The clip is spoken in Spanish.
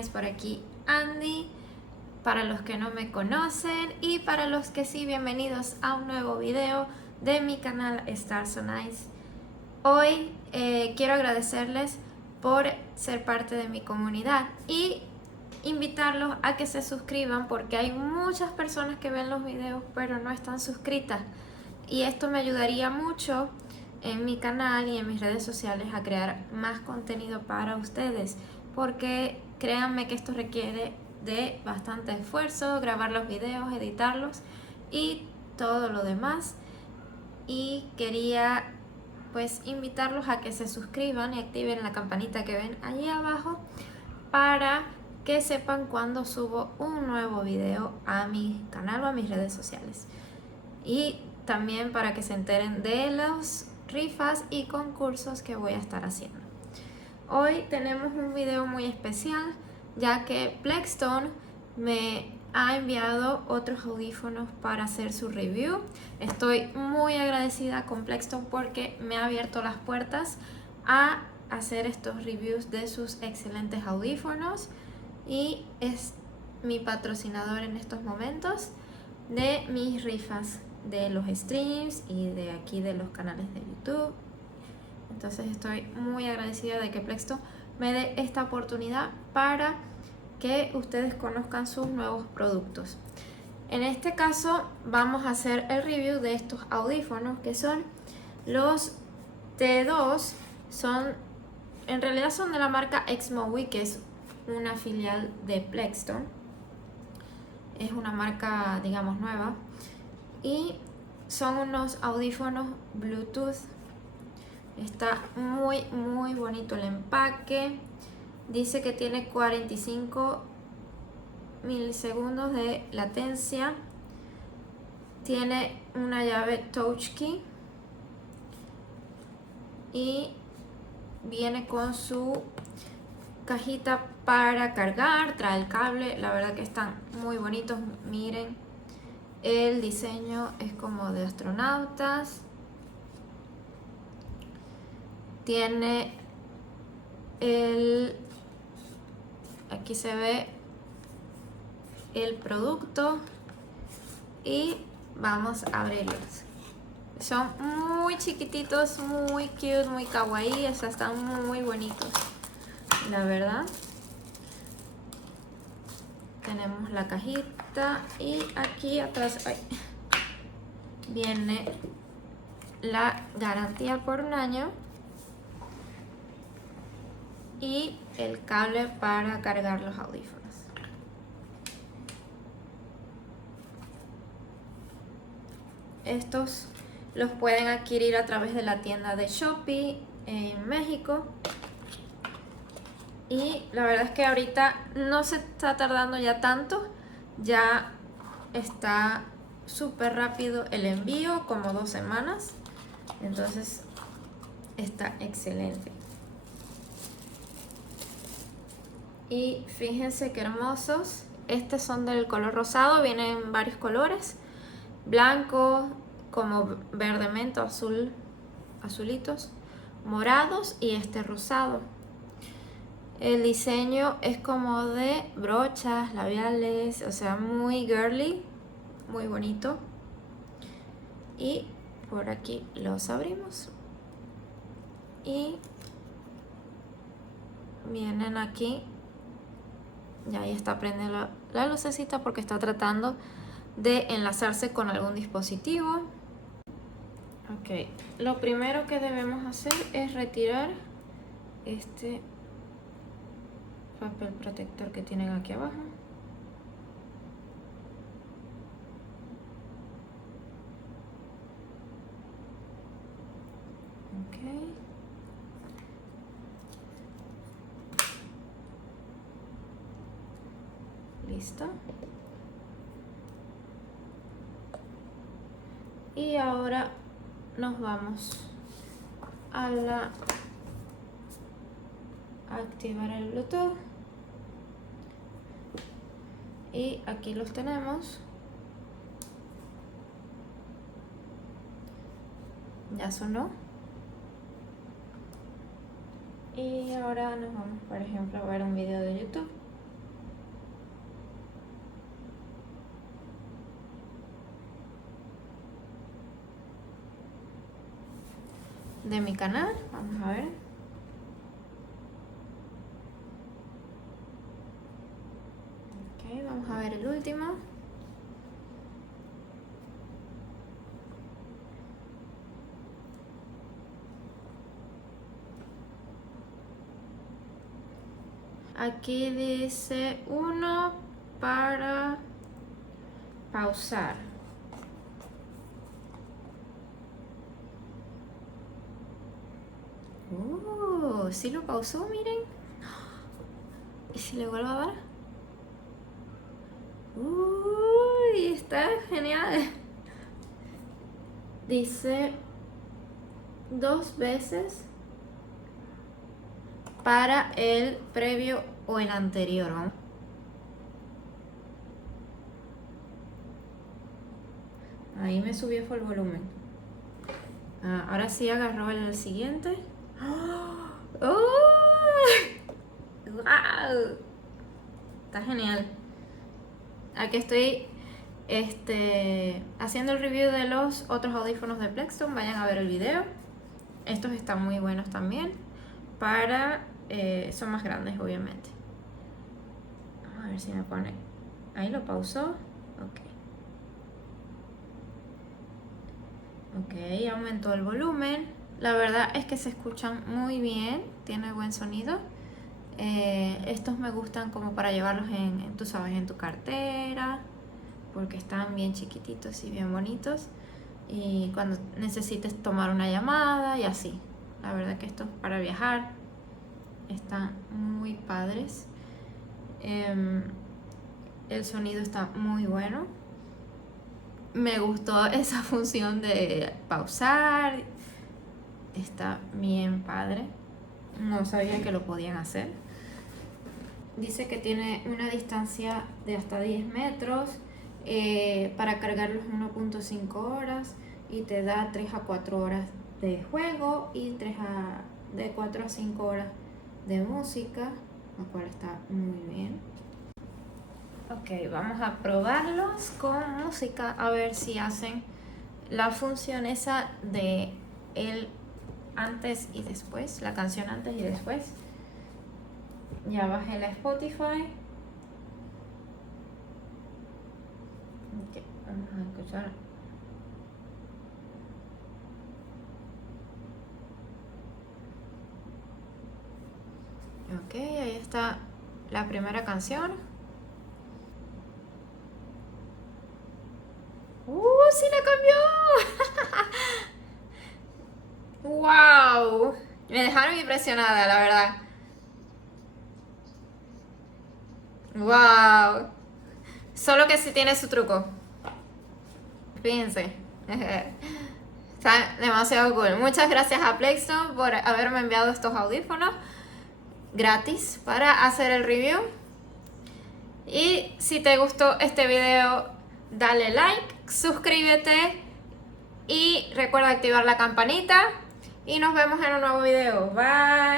Nice, por aquí Andy, para los que no me conocen y para los que sí, bienvenidos a un nuevo video de mi canal Star So Nice. Hoy quiero agradecerles por ser parte de mi comunidad y invitarlos a que se suscriban porque hay muchas personas que ven los videos pero no están suscritas y esto me ayudaría mucho en mi canal y en mis redes sociales a crear más contenido para ustedes, porque créanme que esto requiere de bastante esfuerzo, grabar los videos, editarlos y todo lo demás. Y quería pues invitarlos a que se suscriban y activen la campanita que ven allí abajo para que sepan cuando subo un nuevo video a mi canal o a mis redes sociales, y también para que se enteren de los rifas y concursos que voy a estar haciendo. Hoy tenemos un video muy especial ya que Plexstone me ha enviado otros audífonos para hacer su review. Estoy muy agradecida con Plexstone porque me ha abierto las puertas a hacer estos reviews de sus excelentes audífonos y es mi patrocinador en estos momentos de mis rifas de los streams y de aquí de los canales de YouTube. Entonces estoy muy agradecida de que Plexstone me dé esta oportunidad para que ustedes conozcan sus nuevos productos. En este caso vamos a hacer el review de estos audífonos que son los T2. En realidad son de la marca Exmowi, que es una filial de Plexstone. Es una marca, digamos, nueva. Y son unos audífonos Bluetooth. Está muy bonito el empaque. Dice que tiene 45 milisegundos de latencia. Tiene una llave Touch Key. Y viene con su cajita para cargar. Trae el cable. La verdad que están muy bonitos. Miren. El diseño es como de astronautas. Tiene aquí se ve el producto y vamos a abrirlos. Son muy chiquititos, muy cute, muy kawaii, o sea, están muy bonitos, la verdad. Tenemos la cajita y aquí atrás viene la garantía por un año y el cable para cargar los audífonos. Estos los pueden adquirir a través de la tienda de Shopee en México. Y la verdad es que ahorita no se está tardando ya tanto, ya está súper rápido el envío, como 2 semanas, entonces está excelente. Y fíjense qué hermosos, estos son del color rosado, vienen varios colores, blanco, como verde menta, azul, azulitos, morados y este rosado. El diseño es como de brochas, labiales, o sea, muy girly, muy bonito. Y por aquí los abrimos. Y vienen aquí. Ya ahí está prendiendo la lucecita porque está tratando de enlazarse con algún dispositivo. Ok, lo primero que debemos hacer es retirar este papel protector que tienen aquí abajo. Ok. Listo. Y ahora nos vamos a activar el Bluetooth. Y aquí los tenemos. Ya sonó. Y ahora nos vamos, por ejemplo, a ver un video de YouTube. de mi canal. Vamos a ver. Ok, vamos a ver el último. Aquí dice 1 para pausar. Sí lo pausó, miren. ¿Y si le vuelvo a dar? Uy, está genial. Dice 2 veces para el previo o el anterior. Vamos. Ahí me subió fue el volumen. Ahora sí agarró el siguiente. ¡Oh! ¡Wow! Está genial. Aquí estoy haciendo el review de los otros audífonos de Plextone. Vayan a ver el video. Estos están muy buenos también. Son más grandes, obviamente. Vamos a ver si me pone. Ahí lo pausó. Ok, aumentó el volumen. La verdad es que se escuchan muy bien. Tiene buen sonido. Estos me gustan como para llevarlos tú sabes, en tu cartera, porque están bien chiquititos y bien bonitos, y cuando necesites tomar una llamada y así. La verdad que estos para viajar están muy padres. El sonido está muy bueno. Me gustó esa función de pausar. Está bien padre. No sabía que lo podían hacer. Dice que tiene una distancia de hasta 10 metros para cargarlos 1.5 horas y te da 3 a 4 horas de juego y de 4 a 5 horas de música, lo cual está muy bien. Ok, vamos a probarlos con música a ver si hacen la función esa de el antes y después, la canción antes y después. Ya bajé la Spotify. Ok, vamos a escuchar. Ok, ahí está la primera canción. ¡Sí la cambió! ¡Wow! Me dejaron impresionada, la verdad. ¡Wow! Solo que sí tiene su truco. Fíjense. Está demasiado cool. Muchas gracias a Plextone por haberme enviado estos audífonos gratis para hacer el review. Y si te gustó este video, dale like, suscríbete y recuerda activar la campanita. Y nos vemos en un nuevo video. Bye.